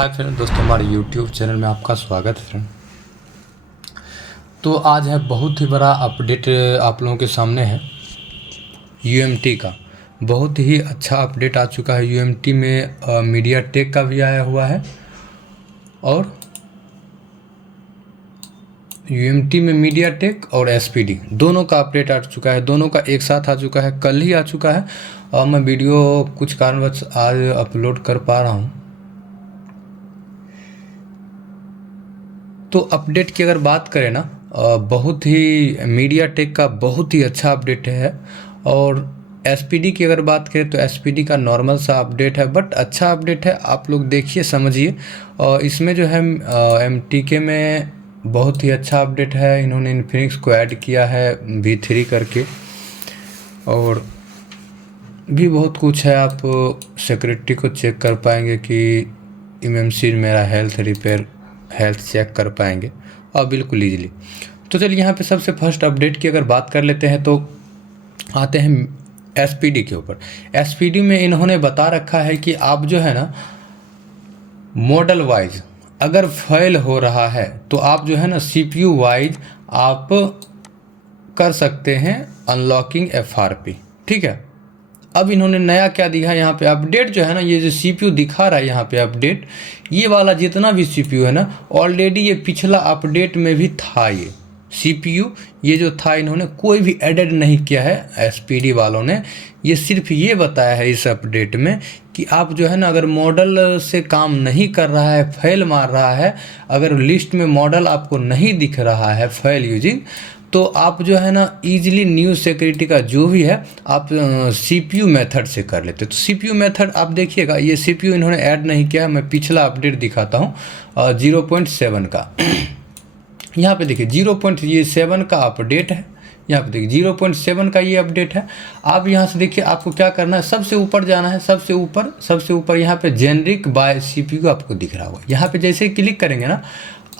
Hi friend, दोस्तों हमारे YouTube channel में आपका स्वागत है फ्रेंड। तो आज है बहुत ही बड़ा अपडेट आप लोगों के सामने है। यूएमटी का बहुत ही अच्छा अपडेट आ चुका है। यूएमटी में मीडिया टेक का भी आया हुआ है और यूएमटी में मीडिया टेक और एसपीडी दोनों का अपडेट आ चुका है। दोनों का एक साथ आ चुका है, कल ही आ चुका है और मैं वीडियो कुछ कारणवश आज अपलोड कर पा रहा हूँ। तो अपडेट की अगर बात करें ना, बहुत ही मीडिया टेक का बहुत ही अच्छा अपडेट है। और एसपीडी की अगर बात करें तो एसपीडी का नॉर्मल सा अपडेट है, बट अच्छा अपडेट है। आप लोग देखिए, समझिए। और इसमें जो है एमटीके में बहुत ही अच्छा अपडेट है। इन्होंने इन्फिनिक्स को ऐड किया है V3 करके, और भी बहुत कुछ है। आप सिक्योरिटी को चेक कर पाएंगे कि एमएमसी मेरा हेल्थ चेक कर पाएंगे और बिल्कुल ईजिली। तो चलिए यहाँ पे सबसे फर्स्ट अपडेट की अगर बात कर लेते हैं तो आते हैं एसपीडी के ऊपर। एसपीडी में इन्होंने बता रखा है कि आप जो है ना, मॉडल वाइज अगर फेल हो रहा है तो आप जो है ना सीपीयू वाइज आप कर सकते हैं अनलॉकिंग एफआरपी। ठीक है। अब इन्होंने नया क्या दिया है यहाँ पे अपडेट जो है ना, ये जो सीपीयू दिखा रहा है यहाँ पे अपडेट, ये वाला जितना भी सीपीयू है ना, ऑलरेडी ये पिछला अपडेट में भी था। ये सीपीयू ये जो था, इन्होंने कोई भी एडेड नहीं किया है एसपीडी वालों ने। ये सिर्फ ये बताया है इस अपडेट में कि आप जो है ना, अगर मॉडल से काम नहीं कर रहा है, फेल मार रहा है, अगर लिस्ट में मॉडल आपको नहीं दिख रहा है फेल यूजिंग, तो आप जो है ना ईजिली न्यू सिक्योरिटी का जो भी है आप सीपीयू मेथड से कर लेते। तो सीपीयू मेथड आप देखिएगा, ये सीपीयू इन्होंने ऐड नहीं किया है। मैं पिछला अपडेट दिखाता हूँ 0.7 का। यहाँ पे देखिए 0.7 का अपडेट है। यहाँ पे देखिए 0.7 का ये अपडेट है। आप यहाँ से देखिए, आपको क्या करना है, सबसे ऊपर जाना है। सबसे ऊपर यहाँ पे जेनरिक बाय सीपीयू आपको दिख रहा होगा। यहाँ पे जैसे ही क्लिक करेंगे ना,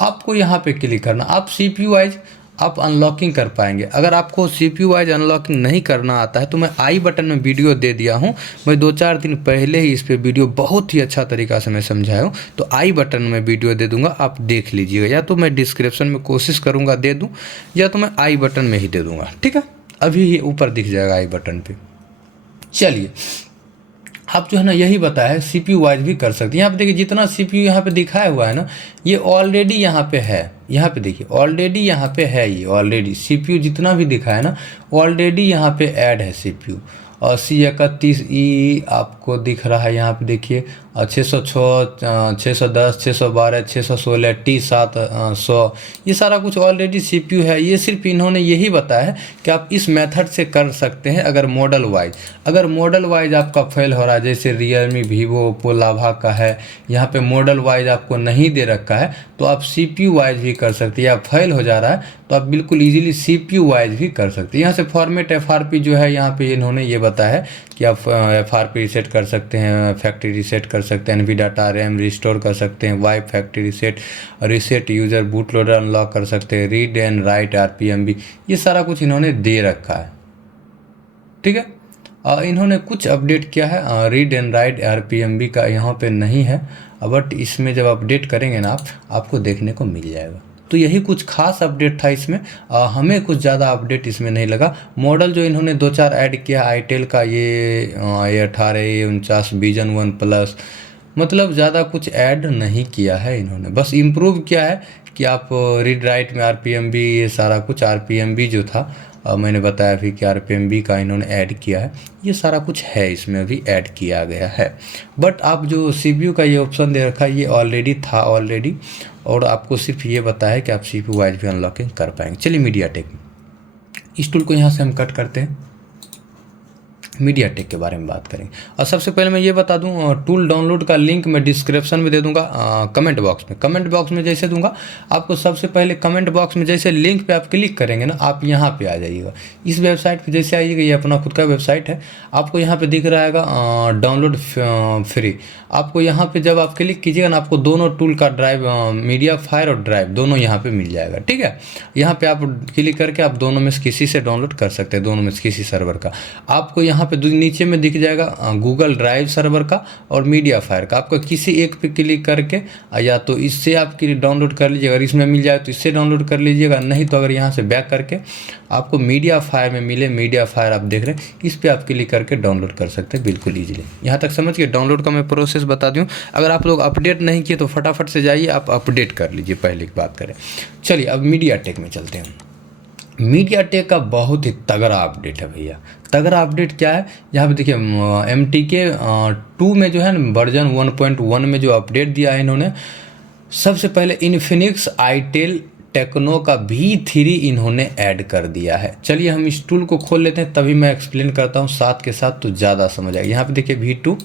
आपको यहाँ पे क्लिक करना। आप सीपीयू वाइज आप अनलॉकिंग कर पाएंगे। अगर आपको सीपीयू वाइज अनलॉकिंग नहीं करना आता है तो मैं आई बटन में वीडियो दे दिया हूँ। मैं 2-4 दिन पहले ही इस पे वीडियो बहुत ही अच्छा तरीक़ा से मैं समझाया हूँ, तो आई बटन में वीडियो दे दूँगा, आप देख लीजिएगा। या तो मैं डिस्क्रिप्शन में कोशिश करूँगा दे दूँ, या तो मैं आई बटन में ही दे दूँगा। ठीक है, अभी ये ऊपर दिख जाएगा आई बटन पर। चलिए, आप जो है ना यही बताया है सीपीयू वाइज भी कर सकते हैं। यहाँ पे देखिए जितना सीपीयू यहाँ पे दिखाया हुआ है ना, ये ऑलरेडी यहाँ पे है। यहाँ पे देखिए ऑलरेडी यहाँ पे है। ये ऑलरेडी सीपीयू जितना भी दिखा है ना, ऑलरेडी यहाँ पे ऐड है सीपीयू। और C31E आपको दिख रहा है यहाँ पे देखिए, 606, 610, 612, 616, T700, ये सारा कुछ ऑलरेडी सीपीयू है। ये सिर्फ इन्होंने यही बताया है कि आप इस मेथड से कर सकते हैं अगर मॉडल वाइज आपका फेल हो रहा है, जैसे रियलमी, वीवो, ओप्पो, लाभा का है, यहाँ पे मॉडल वाइज आपको नहीं दे रखा है, तो आप सीपीयू वाइज भी कर सकते हैं। या फेल हो जा रहा है तो आप बिल्कुल ईजिली सीपीयू वाइज भी कर सकते हैं। यहाँ से फॉर्मेट एफआरपी जो है, यहाँ पे इन्होंने ये बताया है कि आप एफआरपी रीसेट कर सकते हैं, फैक्ट्री रीसेट कर सकते हैं, एनवी डाटा रैम रिस्टोर कर सकते हैं, wipe factory reset user boot loader unlock कर सकते हैं, रीड एंड राइट आरपीएमबी, ये सारा कुछ इन्होंने दे रखा है। ठीक है। इन्होंने कुछ अपडेट किया है, रीड एंड राइट आरपीएमबी का यहाँ पे नहीं है, बट इसमें जब अपडेट करेंगे ना आपको देखने को मिल जाएगा। तो यही कुछ खास अपडेट था इसमें। हमें कुछ ज़्यादा अपडेट इसमें नहीं लगा। मॉडल जो इन्होंने 2-4 ऐड किया आईटेल का, ये 18, ये 49, विजन 1 प्लस, मतलब ज़्यादा कुछ ऐड नहीं किया है इन्होंने। बस इम्प्रूव किया है कि आप रीड राइट में आरपीएमबी, ये सारा कुछ आरपीएमबी जो था, मैंने बताया भी कि आरपीएमबी का इन्होंने ऐड किया है। ये सारा कुछ है इसमें भी ऐड किया गया है। बट आप जो सीपीयू का ये ऑप्शन दे रखा है, ये ऑलरेडी था ऑलरेडी, और आपको सिर्फ ये बताया है कि आप सीपीयू वाइज भी अनलॉकिंग कर पाएंगे। चलिए मीडिया टेक, इस टूल को यहाँ से हम कट करते हैं, मीडिया टेक के बारे में बात करेंगे। और सबसे पहले मैं ये बता दूं, टूल डाउनलोड का लिंक मैं डिस्क्रिप्शन में दे दूंगा, कमेंट बॉक्स में जैसे दूंगा। आपको सबसे पहले कमेंट बॉक्स में जैसे लिंक पे आप क्लिक करेंगे ना, आप यहाँ पे आ जाइएगा। इस वेबसाइट पे जैसे आइएगा, ये अपना खुद का वेबसाइट है। आपको यहाँ पे दिख रहा है डाउनलोड फ्री। आपको यहाँ पे जब आप क्लिक कीजिएगा ना, आपको दोनों टूल का ड्राइव, मीडिया फायर और ड्राइव दोनों यहाँ पे मिल जाएगा। ठीक है। यहाँ पे आप क्लिक करके आप दोनों में से किसी से डाउनलोड कर सकते हैं, दोनों में से किसी सर्वर का। आपको यहाँ पे नीचे में दिख जाएगा गूगल ड्राइव सर्वर का और मीडिया फायर का। आपको किसी एक पे क्लिक करके या तो इससे आपकी डाउनलोड कर लीजिए, अगर इसमें मिल जाए तो इससे डाउनलोड कर लीजिएगा, नहीं तो अगर यहाँ से बैक करके आपको मीडिया फायर में मिले, मीडिया फायर आप देख रहे हैं, इस पर आप क्लिक करके डाउनलोड कर सकते हैं बिल्कुल ईजिली। यहाँ तक समझ के डाउनलोड का मैं प्रोसेस बता दूँ। अगर आप लोग अपडेट नहीं किए तो फटाफट से जाइए आप अपडेट कर लीजिए, पहले की बात करें। चलिए अब मीडिया टेक में चलते हैं। मीडिया टेक का बहुत ही तगड़ा अपडेट है भैया। तगड़ा अपडेट क्या है, यहाँ पे देखिए MTK 2 में जो है ना वर्जन 1.1 में जो अपडेट दिया है इन्होंने, सबसे पहले इन्फिनिक्स आईटेल टेक्नो का V3 इन्होंने ऐड कर दिया है। चलिए हम इस टूल को खोल लेते हैं, तभी मैं एक्सप्लेन करता हूँ साथ के साथ तो ज़्यादा समझ आएगा। यहाँ पे देखिए V2,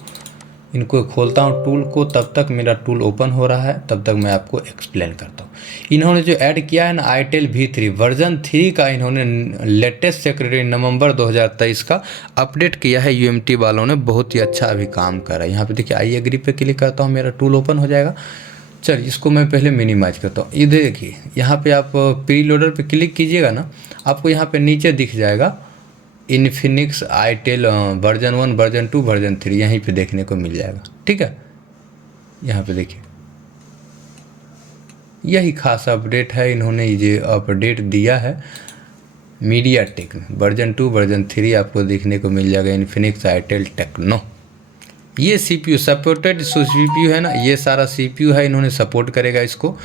इनको खोलता हूँ टूल को, तब तक मेरा टूल ओपन हो रहा है, तब तक मैं आपको एक्सप्लेन करता हूँ। इन्होंने जो ऐड किया है ना आईटेल V3 वर्जन 3 का, इन्होंने लेटेस्ट सेक्रेटरी नवंबर 2023 का अपडेट किया है। UMT वालों ने बहुत ही अच्छा अभी काम करा है। यहाँ पे देखिए आई एग्री पे क्लिक करता हूँ, मेरा टूल ओपन हो जाएगा। चलिए इसको मैं पहले मिनिमाइज करता हूँ। ये देखिए यहाँ पे आप प्री लोडर पे क्लिक कीजिएगा ना, आपको यहाँ पे नीचे दिख जाएगा Infinix itel version 1, version 2, version 3 यहीं पे देखने को मिल जाएगा। ठीक है, यहाँ पे देखिए यही खास अपडेट है, इन्होंने ये अपडेट दिया है मीडिया टेक में। वर्जन 2, वर्जन 3 आपको देखने को मिल जाएगा इन्फिनिक्स आईटेल टेक्नो। ये CPU सपोर्टेड CPU है ना, ये सारा CPU है, इन्होंने सपोर्ट करेगा इसको।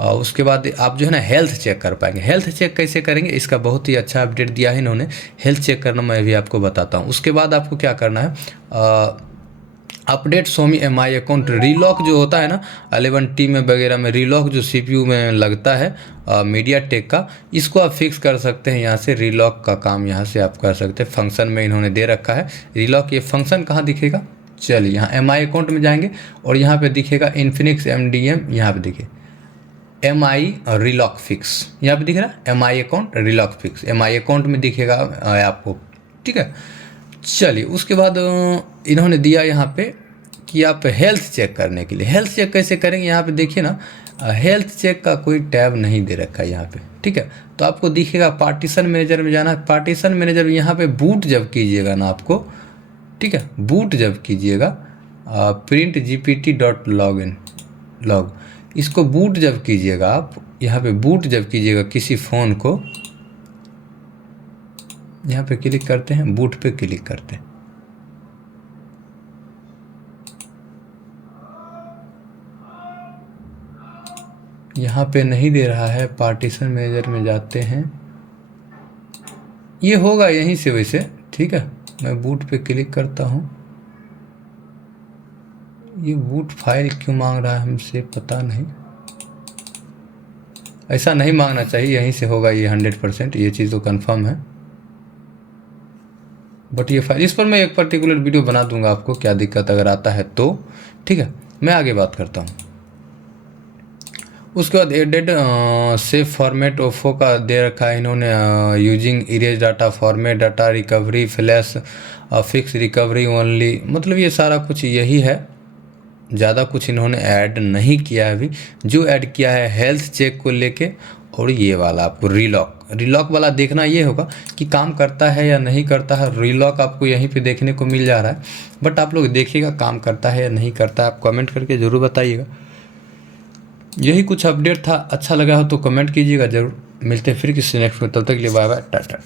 और उसके बाद आप जो है ना हेल्थ चेक कर पाएंगे। हेल्थ चेक कैसे करेंगे, इसका बहुत ही अच्छा अपडेट दिया है इन्होंने। हेल्थ चेक करना मैं भी आपको बताता हूँ। उसके बाद आपको क्या करना है, अपडेट सोमी MI अकाउंट रीलॉक जो होता है ना 11T में वगैरह में, रीलॉक जो CPU में लगता है मीडिया टेक का, इसको आप फिक्स कर सकते हैं। यहाँ से रीलॉक का काम यहाँ से आप कर सकते हैं। फंक्शन में इन्होंने दे रखा है रीलॉक। ये फंक्शन कहाँ दिखेगा, चलिए यहाँ MI अकाउंट में जाएंगे और यहाँ पे दिखेगा इन्फिनिक्स MDM, यहाँ पे देखिए MI रीलॉक फिक्स, यहाँ पे दिख रहा है MI account relock fix, MI account में दिखेगा आपको। ठीक है, चलिए उसके बाद इन्होंने दिया यहाँ पे कि आप हेल्थ चेक करने के लिए। हेल्थ चेक कैसे करेंगे, यहाँ पे देखिए ना हेल्थ चेक का कोई टैब नहीं दे रखा है यहाँ पे। ठीक है, तो आपको दिखेगा पार्टीशन मैनेजर में जाना है। पार्टीशन मैनेजर में यहाँ पे बूट जब कीजिएगा ना आपको, ठीक है, बूट जब कीजिएगा प्रिंट gpt.login लॉग, इसको बूट जब कीजिएगा आप, यहाँ पे बूट जब कीजिएगा किसी फ़ोन को, यहाँ पे क्लिक करते हैं, बूट पे क्लिक करते हैं। यहाँ पे नहीं दे रहा है, पार्टीशन मैनेजर में जाते हैं, ये होगा यहीं से वैसे। ठीक है, मैं बूट पे क्लिक करता हूँ। ये बूट फाइल क्यों मांग रहा है हमसे, पता नहीं, ऐसा नहीं मांगना चाहिए, यहीं से होगा ये 100%, ये चीज़ तो कंफर्म है। बट ये फाइल, इस पर मैं एक पर्टिकुलर वीडियो बना दूंगा आपको, क्या दिक्कत अगर आता है तो। ठीक है, मैं आगे बात करता हूँ। उसके बाद एडेड सेफ फॉर्मेट ओफो का दे रखा है इन्होंने, using erase data, format data, recovery, flash, fix recovery only, मतलब ये सारा कुछ यही है, ज़्यादा कुछ इन्होंने ऐड नहीं किया है अभी। जो ऐड किया है हेल्थ चेक को लेके, और ये वाला आपको रीलॉक वाला देखना ये होगा कि काम करता है या नहीं करता है। रीलॉक आपको यहीं पे देखने को मिल जा रहा है, बट आप लोग देखिएगा काम करता है या नहीं करता है, आप कमेंट करके ज़रूर बताइएगा। यही कुछ अपडेट था, अच्छा लगा हो तो कमेंट कीजिएगा ज़रूर। मिलते हैं फिर किसी नेक्स्ट में, तब तक के लिए बाय बाय, टाटा।